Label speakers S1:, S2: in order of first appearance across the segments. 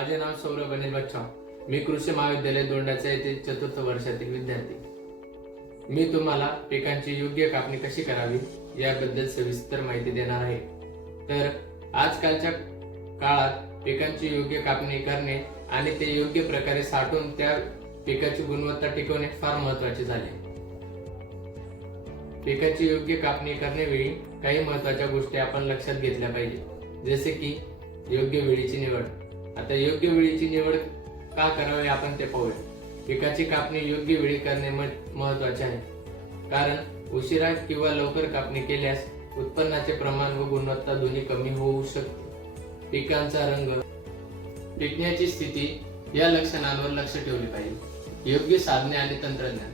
S1: माझे नाव सौरभ अनिल बच्चा मी कृषी महाविद्यालय दोंडाचा येथे चतुर्थ वर्षातील विद्यार्थी. मी तुम्हाला पिकांची योग्य कापणी कशी करावी याबद्दल सविस्तर माहिती देणार आहे. तर आजकालच्या काळात पिकांची योग्य कापणी करणे आणि ते योग्य प्रकारे साठवून त्या पिकाची गुणवत्ता टिकवणे फार महत्त्वाचे झाले. पिकाची योग्य कापणी करण्यावेळी काही महत्त्वाच्या गोष्टी आपण लक्षात घेतल्या पाहिजे. जसे की योग्य वेळीची निवड. आता योग्य वेळीची निवड का करावी आपण ते पाहूया. पिकाची कापणी योग्य वेळी करणे महत्त्वाचे आहे. कारण उशिरा किंवा लवकर कापणी केल्यास उत्पन्नाचे प्रमाण व गुणवत्ता दोन्ही कमी होऊ शकते. पिकांचा रंग पिकण्याची स्थिती या लक्षणांवर लक्ष ठेवले पाहिजे. योग्य साधने आणि तंत्रज्ञान.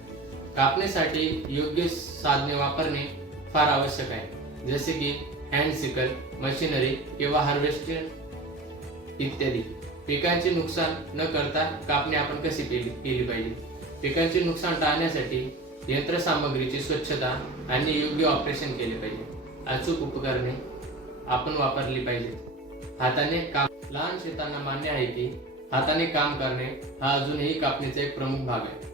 S1: कापणीसाठी योग्य साधने वापरणे फार आवश्यक आहे. जसे की हँड सिकल मशिनरी किंवा हार्वेस्टर इत्यादी. पिकांचे नुकसान न करता कापणी आपण कशी केली केली पाहिजे? पिकांचे नुकसान टाळण्यासाठी यंत्रसामग्रीची स्वच्छता आणि योग्य ऑपरेशन केले पाहिजे. अचूक उपकरणे आपण वापरली पाहिजेत. हाताने काम लहान शेतांना मान्य आहे की हाताने काम करणे हा अजूनही कापणीचा एक प्रमुख भाग आहे.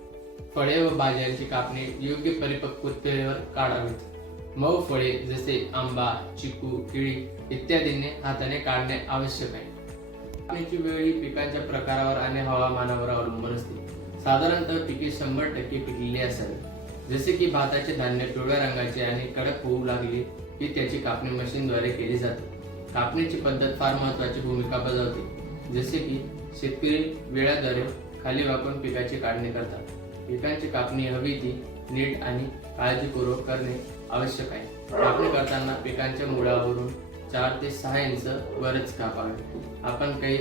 S1: फळे व भाज्यांची कापणी योग्य परिपक्वतेवर काढावीत. मऊ फळे जसे आंबा चिकू केळी इत्यादींनी हाताने काढणे आवश्यक आहे. कापणीची वेळ ही पिकांच्या प्रकारावर आणि हवामानावर अवलंबून असते. साधारणतः पिके शंभर टक्के पिकलेली असावी. जसे की भाताचे धान्य पिवळ्या रंगाचे आणि कडक होऊ लागले की त्याची कापणी मशीनद्वारे केली जाते. कापणीची पद्धत फार महत्वाची भूमिका बजावते. जसे की शेतकरी वेळाद्वारे खाली वाकून पिकाची काढणी करतात. पिकांची कापणी हवी ती नीट आणि काळजीपूर्वक करणे आवश्यक आहे. कापणी करताना पिकांच्या मुळावरून चार ते सहा इंच वरच कापावे आपण काही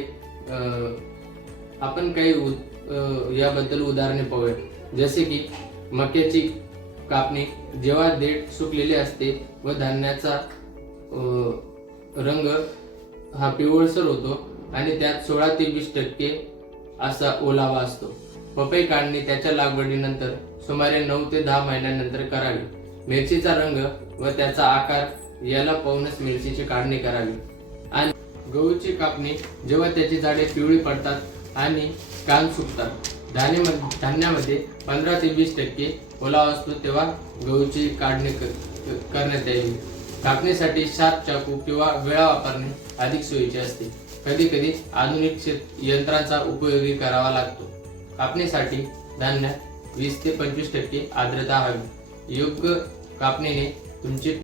S1: आपण काही उद- याबद्दल उदाहरणे पाहूया जसे की मक्याची कापणी जेव्हा देठ सुकलेली असते व धान्याचा रंग हा पिवळसर होतो आणि त्यात सोळा ते वीस टक्के असा ओलावा असतो. पपई काढणी त्याच्या लागवडीनंतर सुमारे नऊ ते दहा महिन्यानंतर करावी. मिरचीचा रंग व त्याचा आकार याला पाहूनच मिरचीची काढणी करावी. आणि गहूची कापणी जेव्हा त्याची झाडे पिवळी पडतात आणि कान सुकतात धान्यामध्ये धान्यामध्ये पंधरा ते वीस टक्के ओलावा असतो तेव्हा गहूची काढणी करण्यात यावी. कापणीसाठी सात चाकू किंवा वेळा वापरणे अधिक सोयीचे असते. कधी कधी आधुनिक शेत यंत्रांचा उपयोगी करावा लागतो. कापणीसाठी धान्यात वीस ते पंचवीस टक्के आर्द्रता हवी. योग्य कापणीने तुमचे